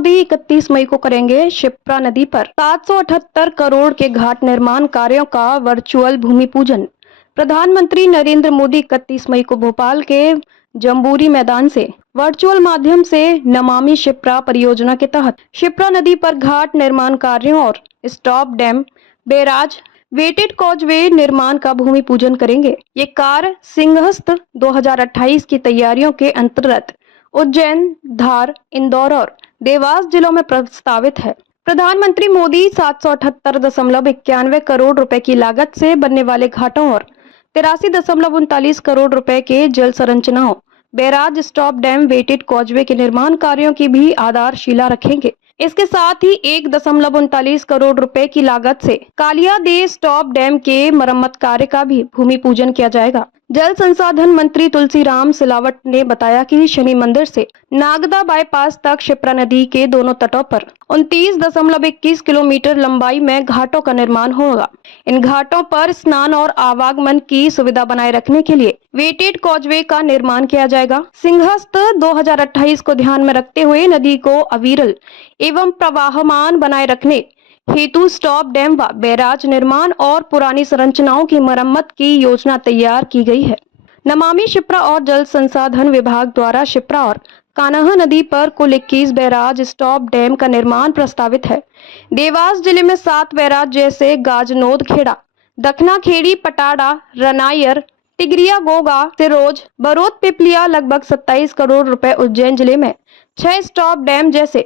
मोदी 31 मई को करेंगे शिप्रा नदी पर 778 करोड़ के घाट निर्माण कार्यों का वर्चुअल भूमि पूजन। प्रधानमंत्री नरेंद्र मोदी 31 मई को भोपाल के जम्बूरी मैदान से वर्चुअल माध्यम से नमामि शिप्रा परियोजना के तहत शिप्रा नदी पर घाट निर्माण कार्यों और stop dam, barrage, vented causeway निर्माण का भूमि पूजन करेंगे। ये कार्य सिंहस्थ 2028 की तैयारियों के अंतर्गत उज्जैन, धार, इंदौर और देवास जिलों में प्रस्तावित है। प्रधानमंत्री मोदी 778.91 करोड़ रुपए की लागत से बनने वाले घाटों और 83.39 करोड़ रुपए के जल संरचनाओं, barrage, stop dam, vented causeway के निर्माण कार्यों की भी आधारशिला रखेंगे। इसके साथ ही 1.39 करोड़ रुपए की लागत से कालिया दे स्टॉप डैम के मरम्मत कार्य का भी भूमि पूजन किया जाएगा। जल संसाधन मंत्री तुलसीराम सिलावट ने बताया कि शनि मंदिर से नागदा बाईपास तक शिप्रा नदी के दोनों तटों पर 29.21 किलोमीटर लंबाई में घाटों का निर्माण होगा। इन घाटों पर स्नान और आवागमन की सुविधा बनाए रखने के लिए वेटेड कॉजवे का निर्माण किया जाएगा। सिंहस्थ 2028 को ध्यान में रखते हुए नदी को अविरल एवं प्रवाहमान बनाए रखने हेतु स्टॉप डैम व बैराज निर्माण और पुरानी संरचनाओं की मरम्मत की योजना तैयार की गई है। नमामि शिप्रा और जल संसाधन विभाग द्वारा शिप्रा और कान्हा नदी पर कुल 21 बैराज, स्टॉप डैम का निर्माण प्रस्तावित है। देवास जिले में 7 बैराज जैसे गाजनोद खेड़ा, दखना खेड़ी, पटाड़ा, रनायर, तिगरिया, गोगा, सिरोज, बरोद, पिपलिया लगभग 27 करोड़ रुपए। उज्जैन जिले में 6 स्टॉप डैम जैसे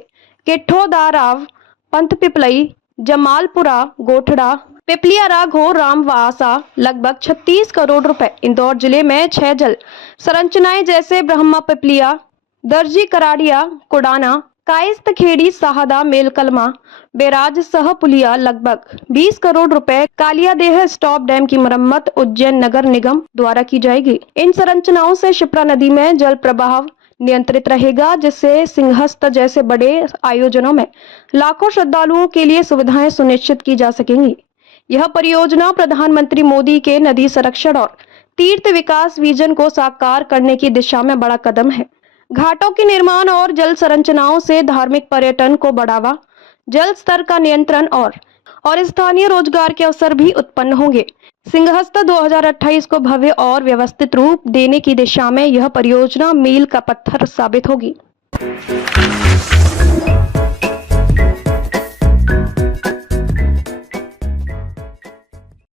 केठोदाराव, पंथ पिपलई, जमालपुरा, गोठड़ा, पिपलिया, राघो, रामवासा लगभग 36 करोड़ रुपए। इंदौर जिले में 6 जल संरचनाएं जैसे ब्रह्मा, पिपलिया, दर्जी, कराड़िया, कुडाना, कायस्थ खेड़ी, साहदा, मेलकलमा, बैराज सह पुलिया लगभग 20 करोड़ रुपए। कालियादेह स्टॉप डैम की मरम्मत उज्जैन नगर निगम द्वारा की जाएगी। इन संरचनाओं से शिप्रा नदी में जल प्रवाह नियंत्रित रहेगा, जिससे सिंहस्थ जैसे बड़े आयोजनों में लाखों श्रद्धालुओं के लिए सुविधाएं सुनिश्चित की जा सकेंगी। यह परियोजना प्रधानमंत्री मोदी के नदी संरक्षण और तीर्थ विकास विजन को साकार करने की दिशा में बड़ा कदम है। घाटों के निर्माण और जल संरचनाओं से धार्मिक पर्यटन को बढ़ावा, जल स्तर का नियंत्रण और स्थानीय रोजगार के अवसर भी उत्पन्न होंगे। सिंहस्थ 2028 को भव्य और व्यवस्थित रूप देने की दिशा में यह परियोजना मील का पत्थर साबित होगी।